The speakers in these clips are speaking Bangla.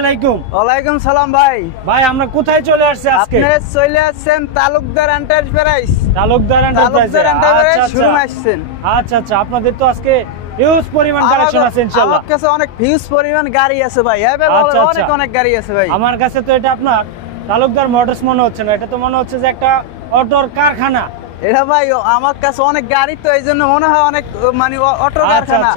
আলাইকুম। ওয়ালাইকুম সালাম ভাই। ভাই আমরা কোথায় চলে আসছি আজকে? আপনি চলে আসছেন তালুকদার এন্টারপ্রাইজ। তালুকদার এন্টারপ্রাইজ শোরুমে আসছেন। আচ্ছা আচ্ছা, আপনাদের তো আজকে হিউজ পরিমাণ কালেকশন আছে ইনশাআল্লাহ। আমার কাছে অনেক হিউজ পরিমাণ গাড়ি আছে ভাই। অনেক অনেক গাড়ি আছে ভাই। আমার কাছে তো এটা আপনার তালুকদার মোটরস মনে হচ্ছে না, এটা তো মনে হচ্ছে যে একটা অটোর কারখানা। এটা ভাই আমার কাছে অনেক গাড়ি, তো এই জন্য মনে হয় অনেক মানে অটো কারখানা।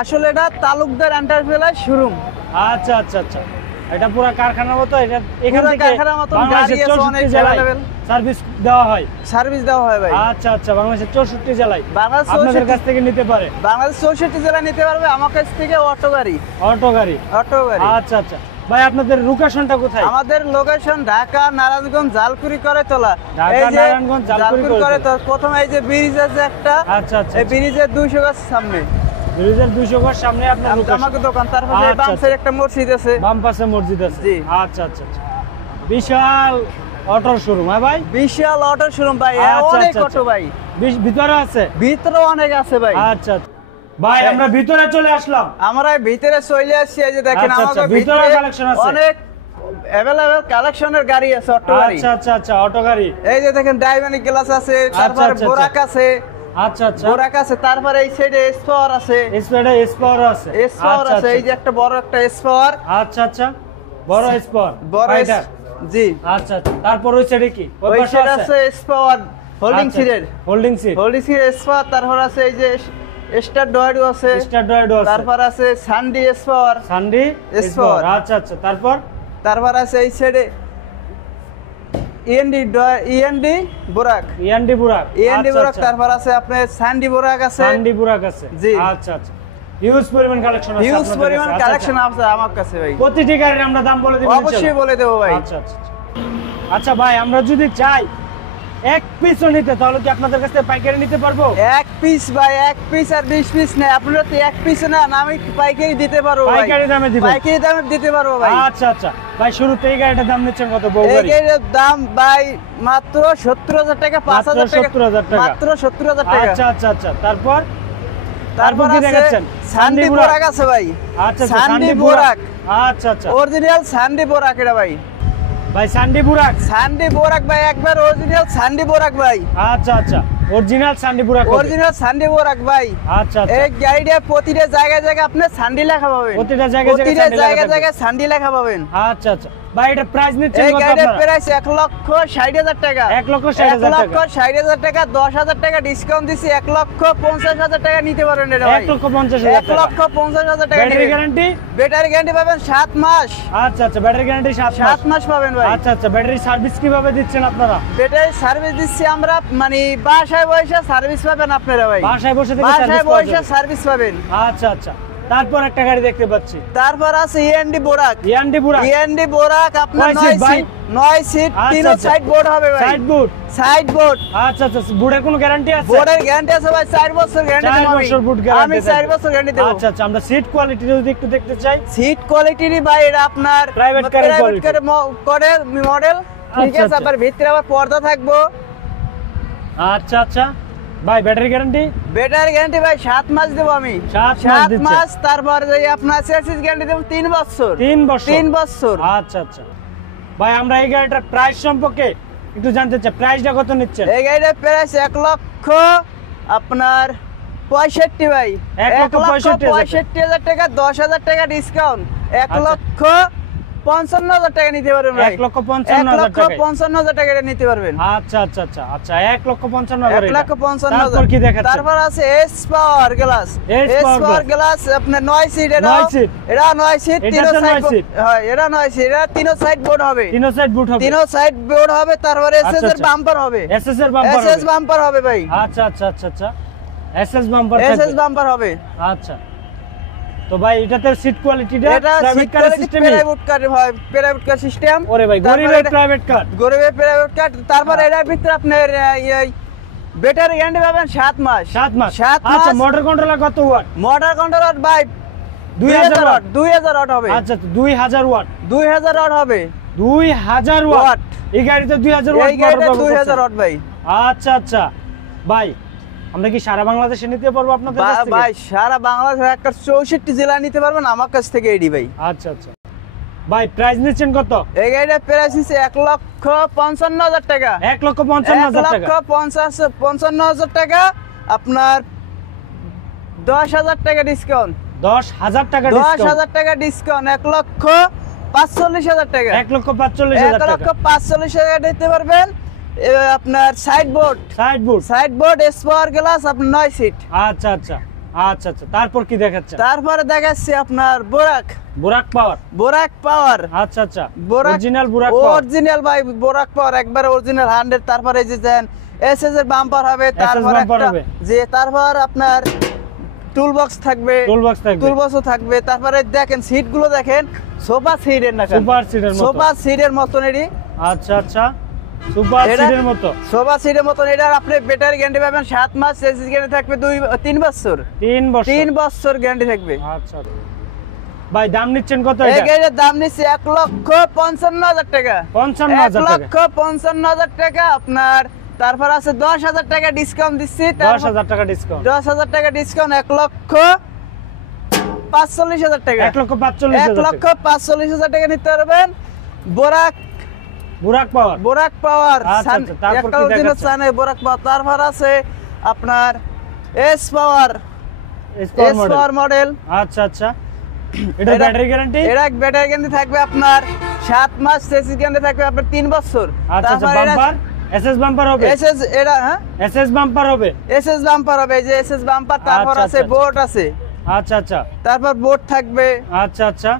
আসলে এটা তালুকদার এন্টারপ্রাইজ শোরুম। আচ্ছা আচ্ছা আচ্ছা, এটা পুরো কারখানার মতো। এটা এখান থেকে কারখানার মতো গাড়ি আছে অনেক अवेलेबल। সার্ভিস দেওয়া হয় ভাই। আচ্ছা আচ্ছা, বাংলাদেশের 64 জেলায় আপনাদের কাছ থেকে নিতে পারে। বাংলাদেশ 64 জেলায় নিতে পারবে আমার কাছ থেকে অটো গাড়ি। আচ্ছা আচ্ছা ভাই, আপনাদের লোকেশনটা কোথায়? আমাদের লোকেশন ঢাকা নারায়ণগঞ্জ জালকুড়ি করে তোলা। জালকুড়ি করে তোলা। প্রথম এই যে ব্রিজ আছে একটা। আচ্ছা আচ্ছা, এই ব্রিজের 200 গজ সামনে। ব্রিজের 200 গজ সামনে আপনার লোকেশন। আমাকে দোকান, তার পাশে বাম সাইডে একটা মসজিদ আছে। বাম পাশে মসজিদ আছে। জি। আচ্ছা আচ্ছা আচ্ছা, বিশাল অটোর শোরুম। হ্যাঁ ভাই, বিশাল অটোর শোরুম ভাই। অনেক অটো ভাই। ভিতরে আছে? ভিতরে অনেক আছে ভাই। আচ্ছা ভাই, আমরা ভিতরে চলে আসলাম। আমরা ভিতরে চলে আসছি। এই যে দেখেন আমাদের ভিতরে কালেকশন আছে অনেক अवेलेबल কালেকশনের গাড়ি আছে, অটো গাড়ি। আচ্ছা আচ্ছা আচ্ছা, অটো গাড়ি। এই যে দেখেন ডাইনামিক গ্লাস আছে, তারপরে বোরাক আছে। আচ্ছা আচ্ছা, বোরাক আছে, তারপরে এই সাইডে এসপাওয়ার আছে। এসপাওয়ার আছে। এই যে একটা বড় একটা এসপাওয়ার। আচ্ছা আচ্ছা, বড় এসপাওয়ার, বড় এটা। জি। আচ্ছা আচ্ছা, তারপর ওই সাইডে কি? ওই সাইডে আছে এসপাওয়ার হোল্ডিং সিটের। হোল্ডিং সিট এসপাওয়ার। তারপর আছে এই যে স্টার ডয়েডো আছে। তারপর আছে সানডি এসপাওয়ার। আচ্ছা আচ্ছা, তারপর আছে এই সাইডে ইএনডি বোরাক। তারপর আছে আপনার সানডি বোরাক আছে। জি। আচ্ছা আচ্ছা, হিউজ পরিমাণ কালেকশন আছে আমার কাছে ভাই। প্রতিটি গাড়ির আমরা দাম বলে দেব। অবশ্যই বলে দেব ভাই। আচ্ছা আচ্ছা আচ্ছা ভাই, আমরা যদি চাই এক পিসও নিতে, তাহলে কি আপনাদের কাছ থেকে পাইকারি নিতে পারবো? এক পিস ভাই, এক পিস আর 20 পিস নেই। আপনারা তো এক পিস না, আমি পাইকারি দিতে পারবো ভাই। পাইকারি দামে দিতে পারবো ভাই। আচ্ছা আচ্ছা ভাই, শুরুতে এই গাড়িটার দাম নিচ্ছেন কত? এই গাড়ির দাম ভাই মাত্র 70,000 টাকা। 5,000 টাকা মাত্র 70,000 টাকা। আচ্ছা আচ্ছা আচ্ছা, তারপর কি দেখাচ্ছেন? সানডি বোরাক আছে ভাই। আচ্ছা, সানডি বোরাক। আচ্ছা আচ্ছা, অরিজিনাল সানডি বোরাক এটা ভাই। সানডি বোরাক ভাই, একবার অরিজিনাল সানডি বোরাক ভাই। আচ্ছা আচ্ছা, অরিজিনাল সানডি বোরাক ভাই। আচ্ছা আচ্ছা, এই গাড়িটা প্রতিটা জায়গায় আপনি সানডি লেখা পাবেন। প্রতিটা জায়গায় সানডি লেখা পাবেন। আচ্ছা আচ্ছা ভাই, এটা প্রাইস নিচ্ছেন কত? এই গাড়ির প্রাইস 1,60,000 টাকা। 1,60,000 টাকা। 10,000 টাকা ডিসকাউন্ট দিছি। 1,50,000 টাকা নিতে পারবেন এটা ভাই। 1,50,000 টাকা। ব্যাটারি গ্যারান্টি পাবেন 7 মাস। আচ্ছা আচ্ছা, ব্যাটারি গ্যারান্টি 7 মাস পাবেন ভাই। আচ্ছা আচ্ছা, ব্যাটারি সার্ভিস কিভাবে দিচ্ছেন আপনারা? ব্যাটারি সার্ভিস দিচ্ছি আমরা, মানে বাসায় বসে সার্ভিস পাবেন আপনারা ভাই। বাসায় বসে সার্ভিস পাবেন। আচ্ছা আচ্ছা, তারপর একটা গাড়ি দেখতে পাচ্ছি। তারপর আছে ইএনডি বোরাক। আপনার 9 সিট 3 সাইড বোর্ড হবে ভাই। Side board. আচ্ছা আচ্ছা, বোর্ডের কোনো গ্যারান্টি আছে? বোর্ডের গ্যারান্টি আছে ভাই, 4 বছর গ্যারান্টি দেব আমি। 4 বছর বোর্ড গ্যারান্টি। আমি 4 বছর গ্যারান্টি দেব। আচ্ছা আচ্ছা, আমরা সিট কোয়ালিটি যদি একটু দেখতে চাই। সিট কোয়ালিটি ভাই এটা আপনার প্রাইভেট কার মডেল। ঠিক আছে, আবার ভিতরে আবার পর্দা থাকবো। আচ্ছা আচ্ছা ভাই, ব্যাটারি গ্যারান্টি ভাই 7 মাস দেব আমি। 7 মাস। তারপর যে আপনার সার্ভিস গ্যারান্টি দেব 3 বছর। 3 বছর। আচ্ছা আচ্ছা ভাই, আমরা এই গাড়িটার প্রাইস সম্পর্কে একটু জানতে চাই। প্রাইসটা কত নিচ্ছেন? এই গাড়িটার প্রাইস 1,65,000 ভাই। 1,65,000 টাকা। 10,000 টাকা ডিসকাউন্ট। 1,55,000 টাকা নিতে পারবেন ভাই। 1,55,000 টাকা নিতে পারবেন। আচ্ছা আচ্ছা আচ্ছা আচ্ছা, 1,55,000। 1,55,000। তারপর কি দেখাচ্ছেন? তারপর আছে এস পাওয়ার গ্লাস। আপনার 9 সিট। এটা 9 সিট। 3 সাইড। হ্যাঁ, এটা 9 সিট। এটা 3 সাইড বোর্ড হবে। 3 সাইড বোর্ড হবে। তারপরে এসএস এর বাম্পার হবে। এসএস বাম্পার হবে ভাই। আচ্ছা আচ্ছা আচ্ছা আচ্ছা, এসএস বাম্পার হবে। আচ্ছা, তো ভাই এটাতে সিট কোয়ালিটিটা private car system. Private car system. ওরে ভাই, গরিবের প্রাইভেট কার। তারপর এটার ভিতরে আপনার ব্যাটারি গ্যারান্টি পাবেন 7 মাস। আচ্ছা, মোটর কন্ট্রোলার কত ওয়াট? মোটর কন্ট্রোলার ভাই 2000 ওয়াট হবে। আচ্ছা, 2000 ওয়াট। 2000 ওয়াট হবে। 2000 ওয়াট। এই গাড়িতে 2000 ওয়াট। এই গাড়িতে 2000 ওয়াট ভাই। আচ্ছা আচ্ছা ভাই, আমরা কি সারা বাংলাদেশে নিতে পারবো আপনাদের কাছ থেকে? ভাই সারা বাংলাদেশে একটা 64 জেলা নিতে পারবেন আমার কাছ থেকে এডি ভাই। আচ্ছা আচ্ছা ভাই প্রাইস নিচ্ছেন কত? এই গাড়িটার প্রাইস নিচ্ছে 1,55,000 টাকা। 1,55,000 টাকা। 1,55,000 টাকা আপনার 10,000 টাকা ডিসকাউন্ট। 10,000 টাকা ডিসকাউন্ট। 10,000 টাকা ডিসকাউন্ট 1,45,000 টাকা। 1,45,000 টাকা। 1,45,000 টাকা দিতে পারবেন। আপনার side board S power glass আপনার 9 সিট। আচ্ছা আচ্ছা আচ্ছা আচ্ছা তারপর কি দেখাচ্ছেন? তারপরে দেখাচ্ছি আপনার বোরাক পাওয়ার। আচ্ছা আচ্ছা অরিজিনাল ভাই বোরাক পাওয়ার একবারে অরিজিনাল 100। তারপরে এই যে দেন এসএস এর বাম্পার হবে, তারপর একটা যে তারপর আপনার টুলবক্স টুলবক্সও থাকবে। তারপরে দেখেন সিটগুলো দেখেন সোফা সিটের না সোফা সিটের মতন এডি। আচ্ছা আচ্ছা সুপার সিটের মতো সোফা সিটের মতন। এটার আপনি ব্যাটারি গ্যারান্টি পাবেন 7 মাস, এসএস গ্যারান্টি থাকবে 3 বছর। 3 বছর গ্যারান্টি থাকবে। আচ্ছা ভাই দাম নিচ্ছেন কত এটা? এই গাড়ির দাম নিচ্ছে 1,55,000 টাকা। 1,55,000 টাকা আপনার। তারপর আছে 10,000 টাকা ডিসকাউন্ট দিচ্ছি। 10,000 টাকা ডিসকাউন্ট। 10,000 টাকা ডিসকাউন্ট 1,45,000 টাকা। 1,45,000 টাকা নিতে পারবেন। বোরাক পাওয়ার আচ্ছা আচ্ছা তারপর কি দেখাচ্ছেন? বোরাক পাওয়ার। তারপর আছে আপনার এস পাওয়ার মডেল। আচ্ছা আচ্ছা এটা ব্যাটারি গ্যারান্টি? এটা ব্যাটারি গ্যারান্টি থাকবে আপনার 7 মাস, এসএস গ্যারান্টি থাকবে আপনার 3 বছর। আচ্ছা আচ্ছা বাম্পার এসএস বাম্পার হবে? এসএস এটা হ্যাঁ এসএস বাম্পার হবে। এই যে এসএস বাম্পার। তারপর আছে বোর্ড আছে। আচ্ছা আচ্ছা তারপর বোর্ড থাকবে। আচ্ছা আচ্ছা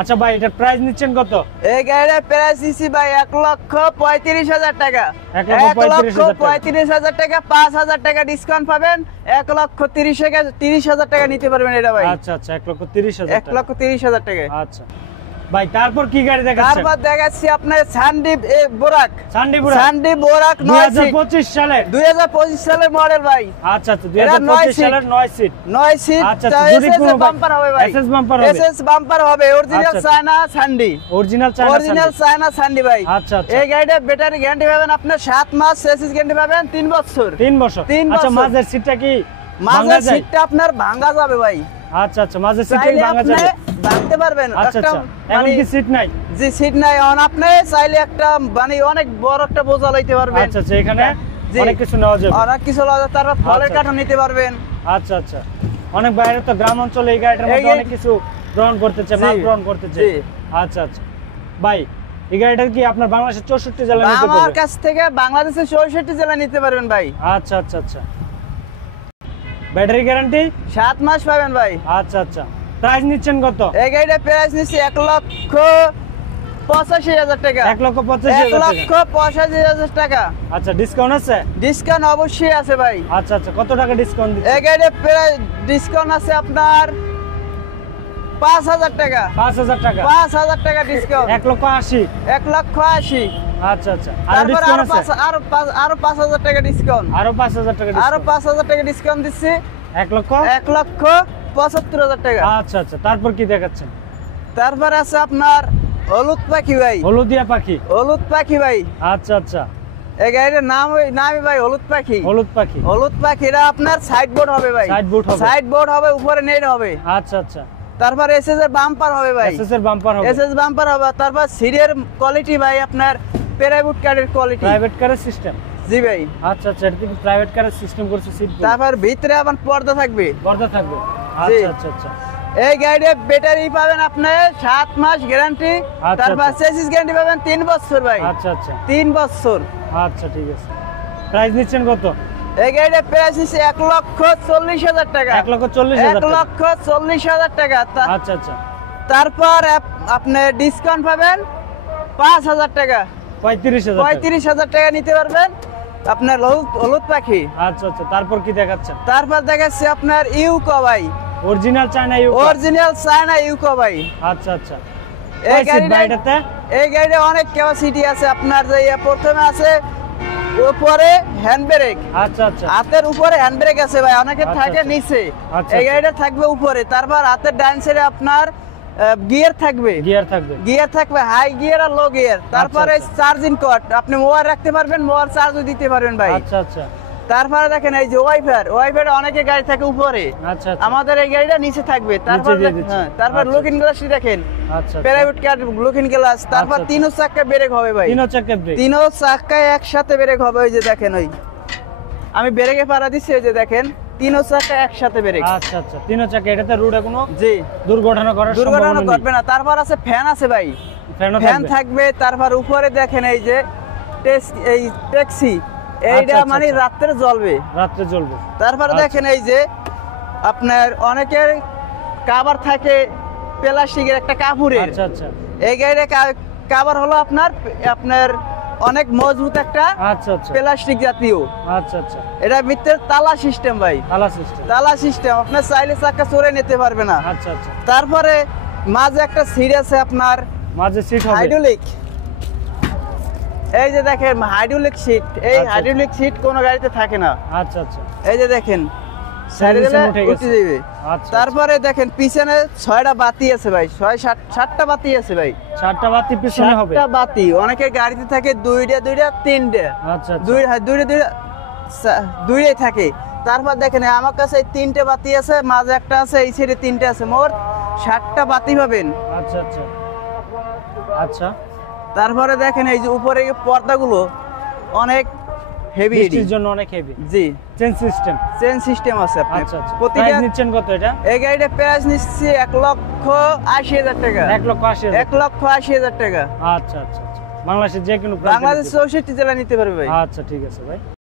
আচ্ছা ভাই এটা প্রাইস নিচ্ছেন কত? এই গাড়ির প্রাইস নিছি ভাই 1,35,000 টাকা। 1,35,000 টাকা। 5,000 টাকা ডিসকাউন্ট পাবেন। 1,30,000 টাকা নিতে পারবেন এটা ভাই। আচ্ছা আচ্ছা 1,30,000 টাকা। 1,30,000 টাকা। আচ্ছা ভাই তারপর কি গাড়ি দেখাচ্ছেন? তারপর দেখাচ্ছি আপনার সানডি বোরাক। 2025 সালের মডেল ভাই। আচ্ছা আচ্ছা 2025 সালের 9 সিট। আচ্ছা এসএস বাম্পার হবে ভাই। এসএস বাম্পার হবে অরিজিনাল চায়না সানডি ভাই। আচ্ছা আচ্ছা এই গাড়িটা ব্যাটারি গ্যারান্টি পাবেন আপনার 7 মাস, এসএস গ্যারান্টি পাবেন 3 বছর। 3 বছর। আচ্ছা মাঝের সিটটা কি মাঝের সিটটা আপনার ভাঙা যাবে ভাই। আচ্ছা আচ্ছা মাঝের সিটটা ভাঙা যাবে, ভাঙতে পারবেন। আচ্ছা আচ্ছা এখন কি সিট নাই? জি সিট নাই। আপনি চাইলে একটা মানে অনেক বড় একটা বোঝা লইতে পারবেন। আচ্ছা আচ্ছা এখানে অনেক কিছু নেওয়া যাবে। তারপর ফলের কাঠও নিতে পারবেন। আচ্ছা আচ্ছা অনেক বাইরে তো গ্রাম অঞ্চলে এই গাড়িটার মধ্যে অনেক কিছু গ্রহণ করতেছে, মাল গ্রহণ করতেছে। আচ্ছা আচ্ছা ভাই এই গাড়িটা কি আপনার বাংলাদেশের 64 জেলা নিতে পারবেন? আমার কাছ থেকে বাংলাদেশের 64 জেলা নিতে পারবেন ভাই। আচ্ছা আচ্ছা আচ্ছা ব্যাটারি গ্যারান্টি 7 মাস পাবেন ভাই। আচ্ছা আচ্ছা প্রাইস নিচ্ছেন কত? এই গাড়িটার প্রাইস নিচ্ছি 1,85,000 টাকা। 1,85,000 টাকা। আচ্ছা ডিসকাউন্ট আছে? ডিসকাউন্ট অবশ্যই আছে ভাই। আচ্ছা আচ্ছা কত টাকা ডিসকাউন্ট দিচ্ছেন? এই গাড়িটার প্রাইস ডিসকাউন্ট আছে আপনার 5,000 টাকা। 5,000 টাকা। 5,000 টাকা ডিসকাউন্ট। 1,80,000। 1,80,000। আচ্ছা আচ্ছা আর ডিসকাউন্ট আছে? আরো 5,000 টাকা ডিসকাউন্ট। আরো 5,000 টাকা ডিসকাউন্ট। আরো 5,000 টাকা ডিসকাউন্ট দিচ্ছি। 1,75,000 টাকা। আচ্ছা আচ্ছা তারপর কি দেখাচ্ছেন? তারপর আছে আপনার হলুদ পাখি ভাই। হলুদ পাখি ভাই। আচ্ছা আচ্ছা এই গাড়ির নামই ভাই হলুদ পাখি। এটা আপনার সাইড বোর্ড হবে ভাই। সাইড বোর্ড হবে উপরে নেট হবে। আচ্ছা আচ্ছা তারপর এসএস এর বাম্পার হবে ভাই। এসএস বাম্পার হবে। তারপর সিটের কোয়ালিটি ভাই আপনার প্রাইভেট কারের কোয়ালিটি। প্রাইভেট কারের সিস্টেম? জি ভাই। আচ্ছা আচ্ছা এটা কি প্রাইভেট কারের সিস্টেম করছে সিট? তারপর ভিতরে আবার পর্দা থাকবে। আচ্ছা আচ্ছা আচ্ছা এই গাড়ির ব্যাটারি পাবেন আপনি 7 মাস গ্যারান্টি। তারপর চেসিস গ্যারান্টি পাবেন 3 বছর ভাই। আচ্ছা আচ্ছা 3 বছর। আচ্ছা ঠিক আছে প্রাইস নিচ্ছেন কত? এই গাড়ির প্রাইস নিচ্ছে 1,40,000 টাকা। 1,40,000 টাকা। আচ্ছা আচ্ছা তারপর আপনি ডিসকাউন্ট পাবেন 5,000 টাকা। 35,000 টাকা নিতে পারবেন আপনার হলুদ পাখি। আচ্ছা আচ্ছা তারপর কি দেখাচ্ছেন? তারপর দেখাচ্ছি আপনার ইউকো ভাই। অরিজিনাল চায়না ইউকো ভাই। আচ্ছা আচ্ছা এই গাড়িতে অনেক ক্যাপাসিটি আছে আপনার। যে প্রথমে আছে উপরে হ্যান্ড ব্রেক। আচ্ছা আচ্ছা হাতের উপরে হ্যান্ড ব্রেক আছে ভাই। অনেকে থাকে নিচে, এই গাড়িটা থাকবে উপরে। তারপর হাতের ডান সাইডে আপনার গিয়ার থাকবে, গিয়ার থাকবে হাই গিয়ার আর লো গিয়ার। তারপরে চার্জিং কর্ড, আপনি মোবাইল রাখতে পারবেন, মোবাইল চার্জও দিতে পারবেন ভাই। আচ্ছা আচ্ছা। তারপরে দেখেন এই যে ওয়াইফার অনেকে গাড়ি থাকে উপরে, আচ্ছা, আমাদের এই গাড়িটা নিচে থাকবে। তারপর লুকিং গ্লাসটি দেখেন, প্রাইভেট কার লুকিং গ্লাস। তারপর তিনো চাকা ব্রেক হবে ভাই, তিনো চাকায় একসাথে ব্রেক হবে। ওই যে দেখেন, ওই আমি ব্রেকে পাড়া দিচ্ছি, ওই যে দেখেন তিনো চাকা একসাথে ব্রেক। আচ্ছা আচ্ছা, তিনো চাকা, এটাতে রোডে কোনো জি দুর্ঘটনা ঘটবে না। তারপর আছে ফ্যান আছে ভাই, ফ্যান থাকবে। তারপর উপরে দেখেন এই যে এই ট্যাক্সি, এইটা মানে রাত্রে জ্বলবে। তারপরে দেখেন এই যে আপনার অনেকের কভার থাকে প্লাস্টিকের একটা কাপড়ের। আচ্ছা আচ্ছা। এই গাড়ির কভার হলো আপনার অনেক মজবুত একটা প্লাস্টিক জাতীয়। আচ্ছা আচ্ছা। এটা ভিতরে তালা সিস্টেম ভাই, তালা সিস্টেম, আপনার চাইলে চাকা চড়ে নিতে পারবে না। আচ্ছা আচ্ছা। তারপরে মাঝে একটা সিট আছে, আপনার মাঝে সিট হবে হাইড্রোলিক। এই যে দেখেন হাইড্রোলিক সিট, এই হাইড্রোলিক সিট কোন গাড়িতে থাকে না। আচ্ছা আচ্ছা। এই যে দেখেন উঠে যাবে। তারপরে দেখেন পিছনে 6টা বাতি আছে ভাই, 7টা বাতি আছে ভাই, 7টা বাতি পিছনে হবে। 7টা বাতি, অনেকের গাড়িতে থাকে 2টা 3টা। আচ্ছা আচ্ছা। 2টাই থাকে। তারপর দেখেন আমার কাছে 3টে বাতি আছে, মাঝে একটা আছে, এই সাইডে 3টে আছে, মোট 7টা বাতি পাবেন। আচ্ছা আচ্ছা আচ্ছা। তারপরে দেখেন এই যে উপরে পর্দাগুলো অনেক হেভি, এর জন্য অনেক হেভি। জি, চেন সিস্টেম আছে আপনার। আচ্ছা আচ্ছা। প্রতিটা নিচ্ছেন কত এটা? এই গাড়িটা প্রাইস নিচ্ছি 1,80,000 টাকা। 1,80,000 টাকা। আচ্ছা আচ্ছা আচ্ছা। বাংলাদেশের যে কোনো বাংলাদেশ 64 জেলা নিতে পারবে ভাই। আচ্ছা ঠিক আছে ভাই।